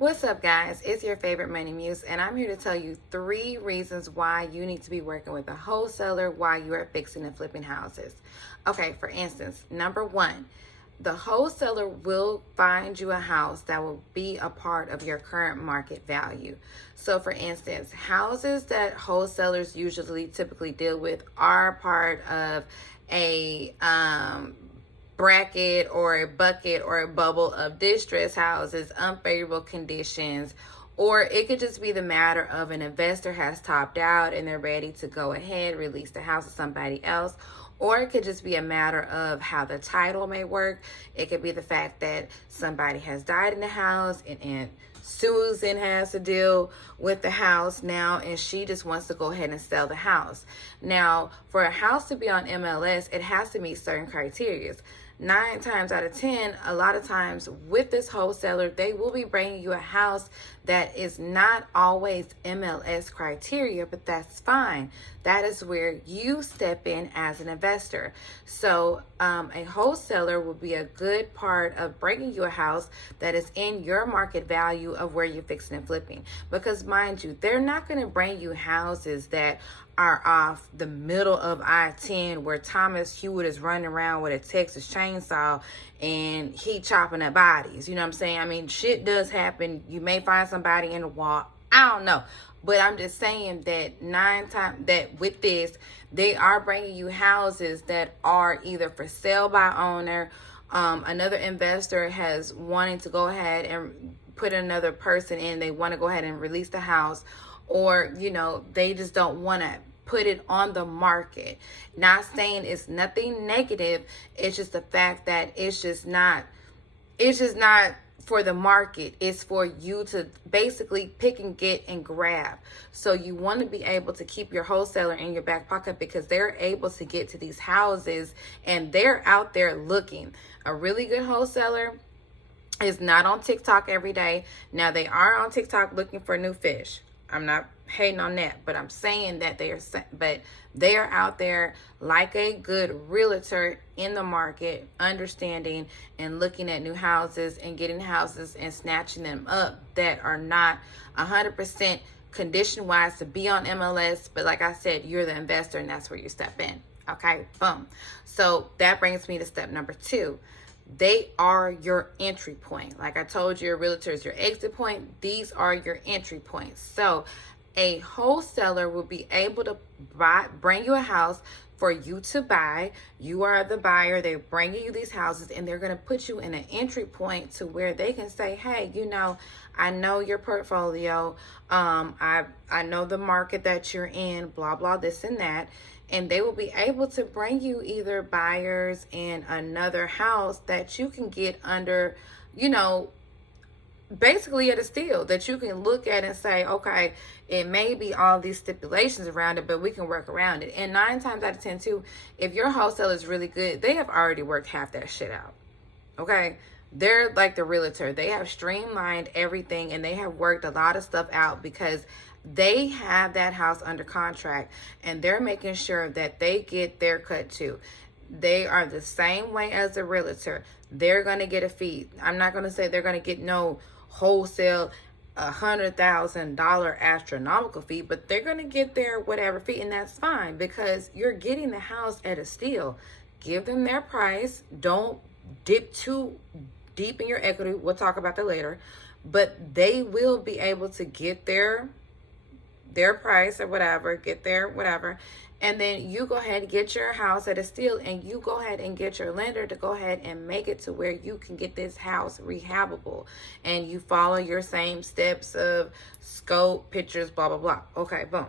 What's up, guys? It's your favorite money muse, and I'm here to tell you 3 reasons why you need to be working with a wholesaler while you are fixing and flipping houses. Okay, for instance, number 1, the wholesaler will find you a house that will be a part of your current market value. So, for instance, houses that wholesalers usually typically deal with are part of a bracket or a bucket or a bubble of distressed houses, unfavorable conditions, or it could just be the matter of an investor has topped out and they're ready to go ahead, release the house to somebody else. Or it could just be a matter of how the title may work. It could be the fact that somebody has died in the house and Aunt Susan has to deal with the house now and she just wants to go ahead and sell the house. Now, for a house to be on MLS, it has to meet certain criteria. 9 times out of 10, a lot of times with this wholesaler, they will be bringing you a house that is not always MLS criteria, but that's fine. That is where you step in as an investor. So a wholesaler will be a good part of bringing you a house that is in your market value of where you're fixing and flipping. Because mind you, they're not going to bring you houses that are off the middle of I-10 where Thomas Hewitt is running around with a Texas chainsaw and he chopping up bodies. You know what I'm saying? I mean, shit does happen. You may find somebody in the wall. I don't know. But I'm just saying that 9 times that with this, they are bringing you houses that are either for sale by owner. Another investor has wanting to go ahead and put another person in. They want to go ahead and release the house, or, you know, they just don't want to put it on the market. Not saying it's nothing negative. It's just the fact that it's just not for the market. It's for you to basically pick and get and grab. So you want to be able to keep your wholesaler in your back pocket because they're able to get to these houses and they're out there looking. A really good wholesaler is not on TikTok every day. Now, they are on TikTok looking for new fish. I'm not hating on that, but I'm saying that they are out there like a good realtor in the market, understanding and looking at new houses and getting houses and snatching them up that are not 100% condition wise to be on MLS. But like I said, you're the investor and that's where you step in. Okay, boom. So that brings me to step number 2. They are your entry point. Like I told you, your realtor is your exit point. These are your entry points. So a wholesaler will be able to bring you a house for you to buy. You are the buyer. They're bringing you these houses and they're going to put you in an entry point to where they can say, hey, you know, I know your portfolio. I know the market that you're in, blah, blah, this and that. And they will be able to bring you either buyers and another house that you can get under, you know, basically at a steal that you can look at and say, okay, it may be all these stipulations around it, but we can work around it. And 9 times out of 10 too, if your wholesaler is really good, they have already worked half that shit out. Okay. They're like the realtor. They have streamlined everything and they have worked a lot of stuff out because they have that house under contract and they're making sure that they get their cut too. They are the same way as a realtor. They're going to get a fee. I'm not going to say they're going to get no wholesale $100,000 astronomical fee, but they're going to get their whatever fee, and that's fine because you're getting the house at a steal. Give them their price. Don't dip too deep in your equity. We'll talk about that later, but they will be able to get their price or whatever, get their whatever. And then you go ahead and get your house at a steal and you go ahead and get your lender to go ahead and make it to where you can get this house rehabable. And you follow your same steps of scope, pictures, blah, blah, blah. Okay, boom.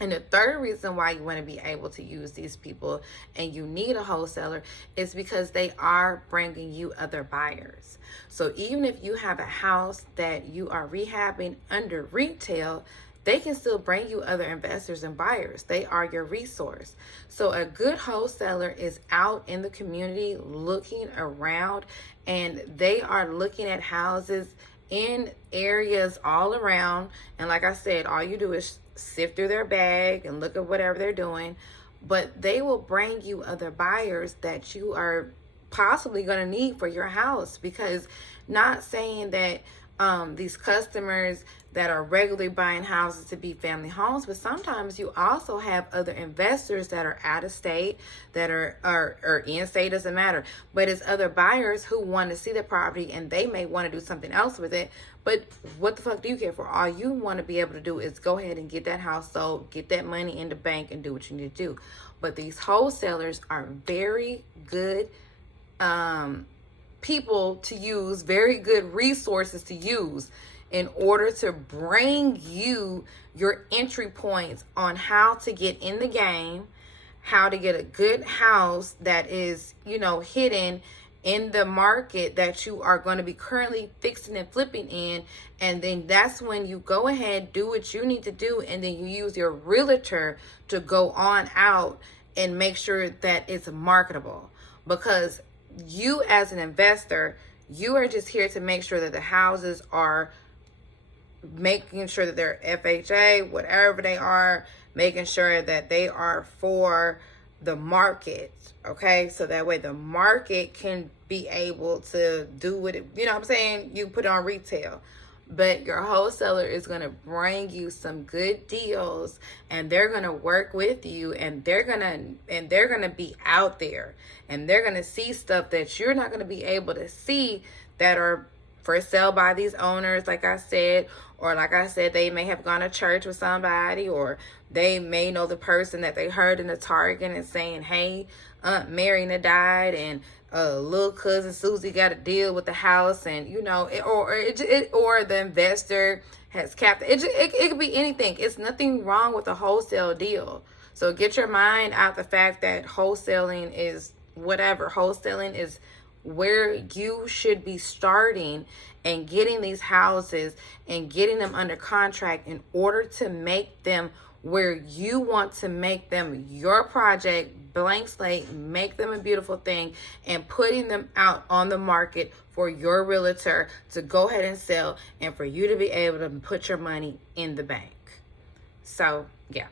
And the third reason why you want to be able to use these people and you need a wholesaler is because they are bringing you other buyers. So even if you have a house that you are rehabbing under retail, they can still bring you other investors and buyers. They are your resource. So a good wholesaler is out in the community looking around and they are looking at houses in areas all around. And like I said, all you do is sift through their bag and look at whatever they're doing. But they will bring you other buyers that you are possibly going to need for your house, because not saying that these customers that are regularly buying houses to be family homes, but sometimes you also have other investors that are out of state, that are in state, doesn't matter, but it's other buyers who want to see the property and they may want to do something else with it. But what the fuck do you care for? All you want to be able to do is go ahead and get that house sold, get that money in the bank, and do what you need to do. But these wholesalers are very good people to use, very good resources to use in order to bring you your entry points on how to get in the game, how to get a good house that is, hidden in the market that you are going to be currently fixing and flipping in. And then that's when you go ahead, do what you need to do, and then you use your realtor to go on out and make sure that it's marketable. Because you as an investor, you are just here to make sure that the houses are, making sure that they're FHA, whatever they are, making sure that they are for the market, okay? So that way the market can be able to do what it, you know what I'm saying? You put it on retail. But your wholesaler is going to bring you some good deals, and they're going to work with you, and they're going to be out there, and they're going to see stuff that you're not going to be able to see, that are for sale by these owners, like I said, or like I said, they may have gone to church with somebody, or they may know the person that they heard in the Target and saying, hey, Aunt Mary died, and little cousin Susie got a deal with the house, and or the investor has capped it. It could be anything. It's nothing wrong with a wholesale deal. So get your mind out the fact that wholesaling is whatever. Wholesaling is where you should be starting and getting these houses and getting them under contract in order to make them where you want to make them your project, blank slate, make them a beautiful thing, and putting them out on the market for your realtor to go ahead and sell, and for you to be able to put your money in the bank. So, yeah.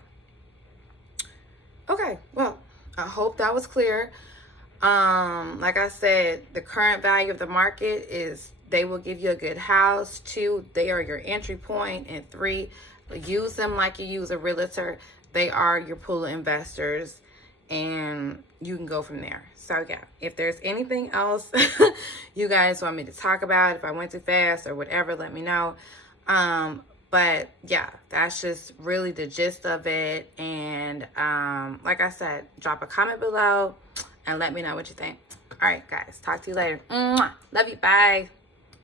Okay, well, I hope that was clear. Like I said, the current value of the market is, they will give you a good house. 2, they are your entry point. And 3, use them like you use a realtor. They are your pool of investors, and you can go from there. So yeah, if there's anything else you guys want me to talk about, if I went too fast or whatever, let me know. But yeah, that's just really the gist of it. And like I said, drop a comment below and let me know what you think. All right, guys, talk to you later. Mwah. Love you. Bye.